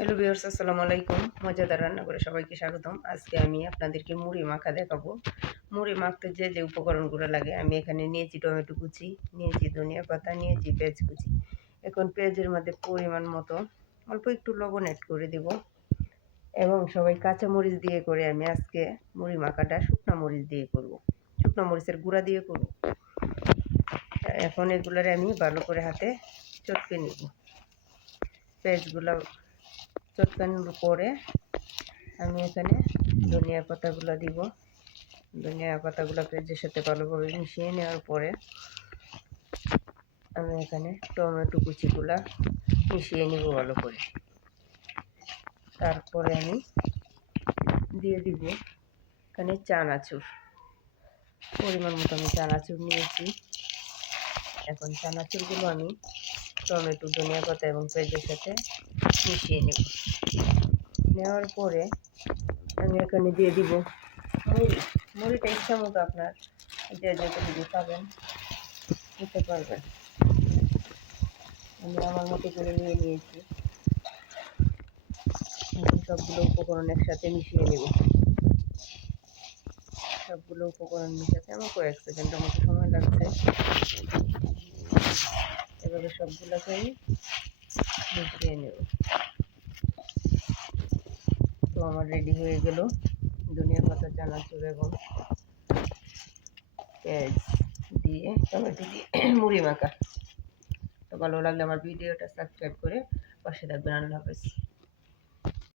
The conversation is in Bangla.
হ্যালো ভিউয়ার্স আসসালামু আলাইকুম। মজাদার রান্না করে সবাইকে স্বাগতম। আজকে আমি আপনাদেরকে মুড়ি মাখা দেখাবো। মুড়ি মাখতে যে যে উপকরণগুলো লাগে, আমি এখানে নিয়েছি টমেটো কুচি, নিয়েছি ধনিয়া পাতা, নিয়েছি পেঁয়াজ কুচি। এখন পেঁয়াজের মধ্যে পরিমাণ মতো অল্প একটু লবণ অ্যাড করে দেব। এবং সবাই কাঁচা মরিচ দিয়ে করে আমি আজকে মুড়ি মাখাটা শুকনো মরিচ দিয়ে করব। শুকনো মরিচের গুঁড়া দিয়ে করব। এখন এগুলোরে আমি ভালো করে হাতে চটকে নিব। পেঁয়াজগুলো চটকানোর পরে। আমি এখানে ধনিয়া পাতাগুলো দিব। ধনিয়া পাতাগুলো পেঁয়াজের সাথে ভালোভাবে মিশিয়ে নেওয়ার পরে আমি এখানে টমেটো কুচিগুলো মিশিয়ে নিব ভালো করে। তারপরে আমি দিয়ে দিব এখানে চানাচুর। পরিমাণ মতো আমি চানাচুর নিয়েছি। এখন চানাচুরগুলো আমি টমেটো, ধনিয়া পাতা এবং পেঁয়াজের সাথে মিশিয়ে নেব। নেওয়ার পরে আমি এখানে দিয়ে দিব মুড়ি। মুড়িটা ইচ্ছা মতো আপনার যে যতটুকু খাবেন নিতে পারবেন। আমি আমার মতো করে নিয়ে নিয়েছি। সবগুলো উপকরণ একসাথে মিশিয়ে নেব। সবগুলো উপকরণ মিশাতে আমার কয়েক সেকেন্ডের মতো সময় লাগছে। এভাবে সবগুলোকে আমি মিশিয়ে নেব। তো আমার রেডি হয়ে গেল ধনিয়া পাতা, চানাচুর এবং পেঁয়াজ দিয়ে টমেটো দিয়ে মুড়ি মাখা। তো ভালো লাগলে আমার ভিডিওটা সাবস্ক্রাইব করে পাশে থাকবেন। আল্লাহ হাফেজ।